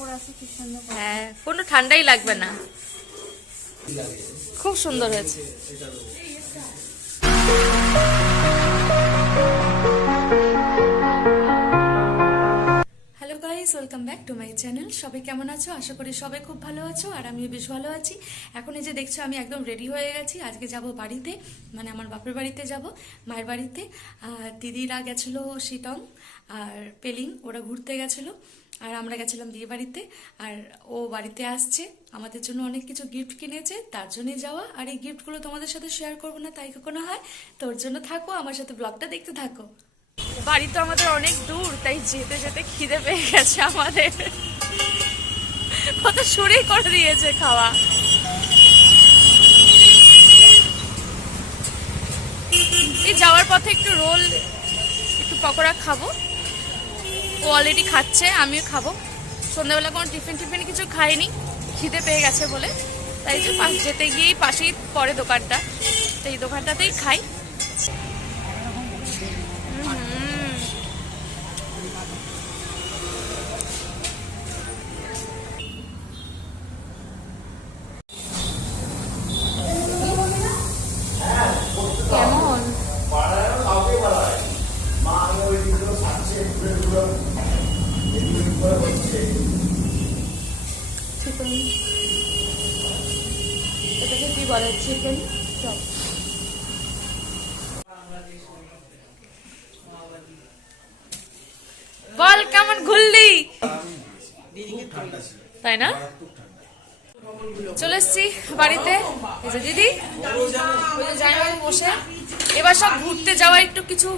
কাপড় আছে কি সুন্দর হ্যাঁ কোনো ঠান্ডাই লাগবে না। খুব সুন্দর হয়েছে। Hello guys welcome back to my channel সবাই কেমন আছো? আশা করি সবাই খুব ভালো আছো আর আমিও বেশ ভালো আছি। এখন এই যে দেখছ আমি একদম রেডি হয়ে গেছি। আজকে যাব বাড়িতে মানে আমার বাপের বাড়িতে যাব মায়ের বাড়িতে। আর দিদিরা গেছিল শিটং আর পেলিং ওরা ঘুরতে গেছিল। আর আমরা গেছিলাম বিয়ে বাড়িতে, আর ও বাড়িতে আসছে। আমাদের জন্য অনেক কিছু গিফট কিনেছে, তার জন্যই যাওয়া। আর এই গিফটগুলো তোমাদের সাথে শেয়ার করব না, তাই কখনো হয়? তোর জন্য থাকো, আমার সাথে ব্লগটা দেখতে থাকো। বাড়ি তো আমাদের অনেক দূর, তাই যেতে যেতে খিদে পেয়ে গেছে আমাদের। কত শুরুই করে দিয়েছে খাওয়া। এই যাওয়ার পথে একটু রোল, একটু পকোড়া খাব। ও অলরেডি খাচ্ছে, আমিও খাব। সন্ধ্যাবেলা কোনো টিফিন টিফিন কিছু খাইনি, খিদে পেয়ে গেছে বলে। তাই যেতে গিয়েই পাশেই পরে দোকানটা। তো এই দোকানটাতেই খাই। এটাকে কি বলে চিকেন, চপ। বল কেমন ঘুরলি? তাই না? চলে এসছি বাড়িতে। দিদি বসে। এবার সব ঘুরতে যাওয়া একটু কিছু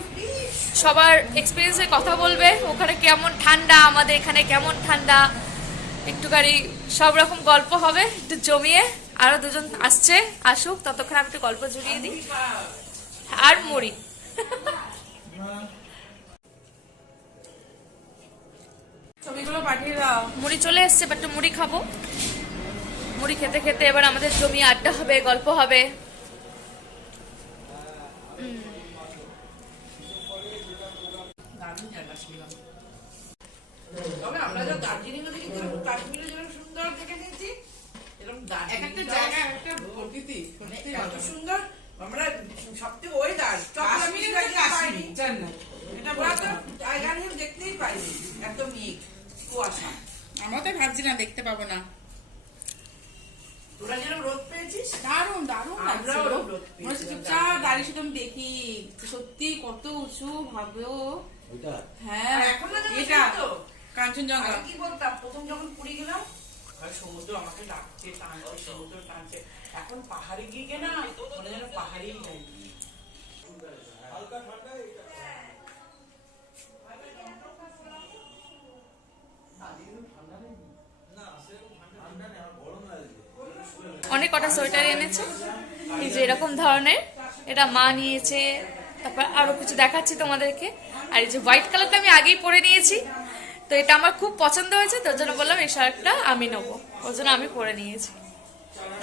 সবার এক্সপিরিয়েন্সের কথা বলবে। ওখানে কেমন ঠান্ডা, আমাদের এখানে কেমন ঠান্ডা। একটুখানি সব রকম গল্প হবে, একটু জমিয়ে। আরও দুজন আসছে আসুক ততক্ষণ আমি একটু গল্প জুড়িয়ে দিই। আর মুড়ি ছবিগুলো পাঠিয়ে দাও। মুড়ি চলে এসছে বাট মুড়ি খাব। মুড়ি খেতে খেতে এবার আমাদের জমি আড্ডা হবে গল্প হবে। আমরা দার্জিলিং সুন্দর দেখে নিয়েছি এক একটা জায়গা একটা প্রকৃতি এত সুন্দর আমরা সবথেকে ওয়েদার কাশ্মীরে কাশ্মীর জান্নাত এটা ওরা তো জায়গা নিয়ে দেখতেই পাইনি এত মেঘ কুয়াশা। আমরা তো ভাবছিলাম দেখতে পাবো না। তোরা যেরকম রোদ পেয়েছিস? দারুণ দারুণ আমরাও রোদ পেয়েছিলাম, চুপচাপ দাঁড়িয়ে শুধু দেখি। সত্যি কত উঁচু ভাবেও হ্যাঁ এখন না এটা কাঞ্চনজঙ্ঘা। কি বলতাম প্রথম যখন পুরী গেলাম সমুদ্র আমাকে ডাকছে টানছে সমুদ্র টানছে। এখন পাহাড়ে গিয়ে গে না মনে যেন পাহাড়েই নাই। অনেক কটা সোয়েটার এনেছে এই যে এরকম ধরনের। এটা মা নিয়েছে তারপর আরও কিছু দেখাচ্ছি তোমাদেরকে। আর এই যে হোয়াইট কালারটা আমি আগেই পরে নিয়েছি। তো এটা আমার খুব পছন্দ হয়েছে তার জন্য বললাম এই শার্টটা আমি নেব। ওর জন্য আমি পরে নিয়েছি।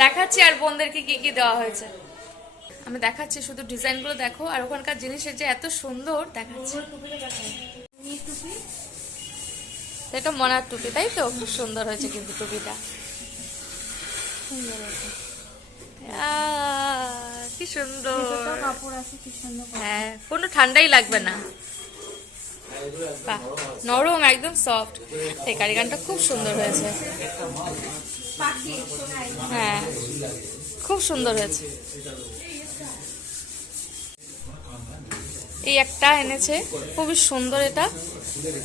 দেখাচ্ছি আর বোনদেরকে কি কি দেওয়া হয়েছে। আমি দেখাচ্ছি শুধু ডিজাইনগুলো দেখো আর ওখানকার জিনিসের যে এত সুন্দর দেখাচ্ছি। এটা মনার টুপি তাই তো? খুব সুন্দর হয়েছে কিন্তু টুপিটা। কি সুন্দর। হ্যাঁ কোনো ঠান্ডাই লাগবে না। বাহ, নরম একদম সফট এই কারিগানটা খুব সুন্দর হয়েছে। হ্যাঁ খুব সুন্দর হয়েছে। এই একটা এনেছে খুবই সুন্দর এটা।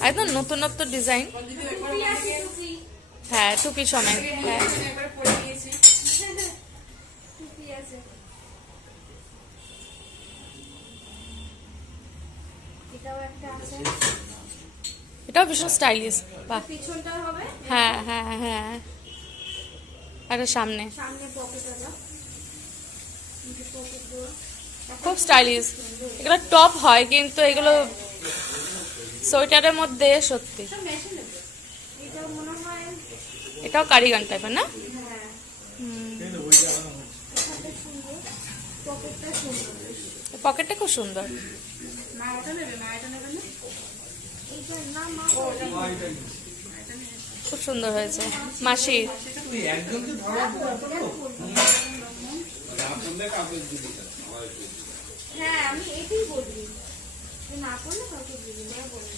একদম নতুনত্ব ডিজাইন। হ্যাঁ টুপি সমেত। হ্যাঁ একবার পরে নিয়েছি এটাও একটা আছে। এটাও ভীষণ স্টাইলিশ বাহ। পিছনটা হবে? হ্যাঁ হ্যাঁ হ্যাঁ। সামনে। খুব স্টাইলিশ এগুলো টপ হয় কিন্তু এগুলো সোয়েটারের মধ্যে সত্যি। এটা হয় এটাও কারিগান টাইপের না? হ্যাঁ। পকেটটা পকেটটা খুব সুন্দর। খুব সুন্দর হয়েছে। মাসির তুই একজনকে ধরা হ্যাঁ আমি এটাই বলি না করলে কাউকে দিবি না বলবে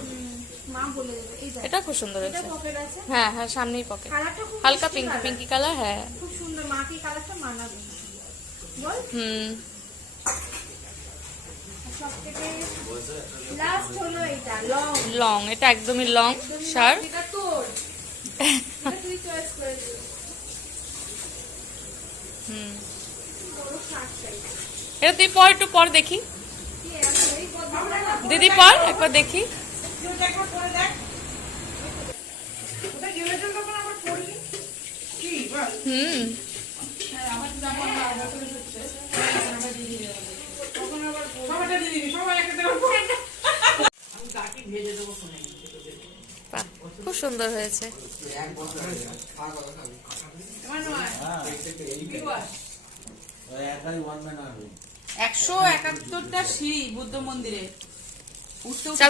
হুম, মা বলে দেবে এই দেখ এটা খুব সুন্দর হয়েছে। হ্যাঁ হ্যাঁ সামনেই পকেট হালকা পিঙ্কি পিঙ্কি কালার হ্যাঁ। খুব সুন্দর মা কি কালারটা মানাবে। হুম। সব থেকে লাস্ট হলো এটা লং লং এটা একদমই লং শার্ট এটা তোর। তুই চয়েস হুম। এটা তুই পর একটু পর দেখি। দিদি পর একবার দেখি। কেউ দেখো পরে দেখ ওটা গেলে তো তখন আবার পড়লি কি বল হুম সবাইটা দিয়ে দিবি সবাই একটা দেওয়ার পর আমি কাকি ভেজে দেবো ফোনে বাহ, খুব সুন্দর হয়েছে। একশো একাত্তরটা সিঁড়ি বুদ্ধ মন্দিরে।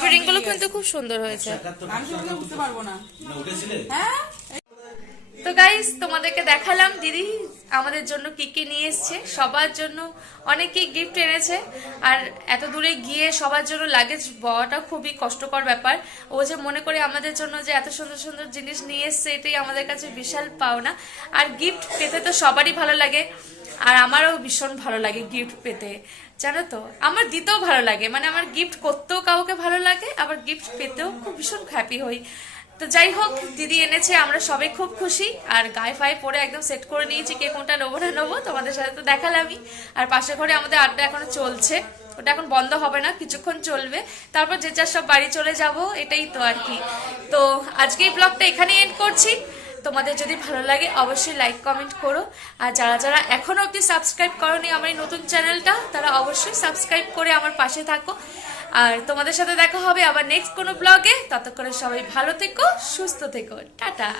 রিংগুলো কিন্তু খুব সুন্দর হয়েছে। আমি উঠতে পারব না। হ্যাঁ? তো গাইস তোমাদেরকে দেখালাম দিদি আমাদের জন্য কি কি নিয়ে এসছে, সবার জন্য অনেকেই গিফট এনেছে। আর এত দূরে গিয়ে সবার জন্য লাগেজ বওয়াটা খুবই কষ্টকর ব্যাপার। ও যে মনে করে আমাদের জন্য যে এত সুন্দর সুন্দর জিনিস নিয়ে এসছে, এটাই আমাদের কাছে বিশাল পাওনা। আর গিফট পেতে তো সবারই ভালো লাগে। আর আমারও ভীষণ ভালো লাগে গিফট পেতে। জানো তো, আমার দিতেও ভালো লাগে। মানে আমার গিফট করতেও কাউকে ভালো লাগে, আবার গিফট পেতেও খুব ভীষণ হ্যাপি হই। তো যাই হোক দিদি এনেছে, আমরা সবাই খুব খুশি। আর গায়ে ফায়ে পরে একদম সেট করে নিয়েছি কে কোনটা নেব না নেব, তোমাদের সাথে তো দেখালামই আর পাশের ঘরে আমাদের আড্ডা এখনও চলছে। ওটা এখন বন্ধ হবে না, কিছুক্ষণ চলবে। তারপর যে যার সব বাড়ি চলে যাব, এটাই তো আর কি। তো আজকে এই ব্লগটা এখানেই এন্ড করছি। তোমাদের যদি ভালো লাগে, অবশ্যই লাইক কমেন্ট করো। আর যারা যারা এখনও অবধি সাবস্ক্রাইব করনি আমার এই নতুন চ্যানেলটা তারা অবশ্যই সাবস্ক্রাইব করে আমার পাশে থাকো। আর তোমাদের সাথে দেখা হবে আবার নেক্সট কোনো ব্লগে ততক্ষণে সবাই ভালো থেকো, সুস্থ থেকো। টাটা।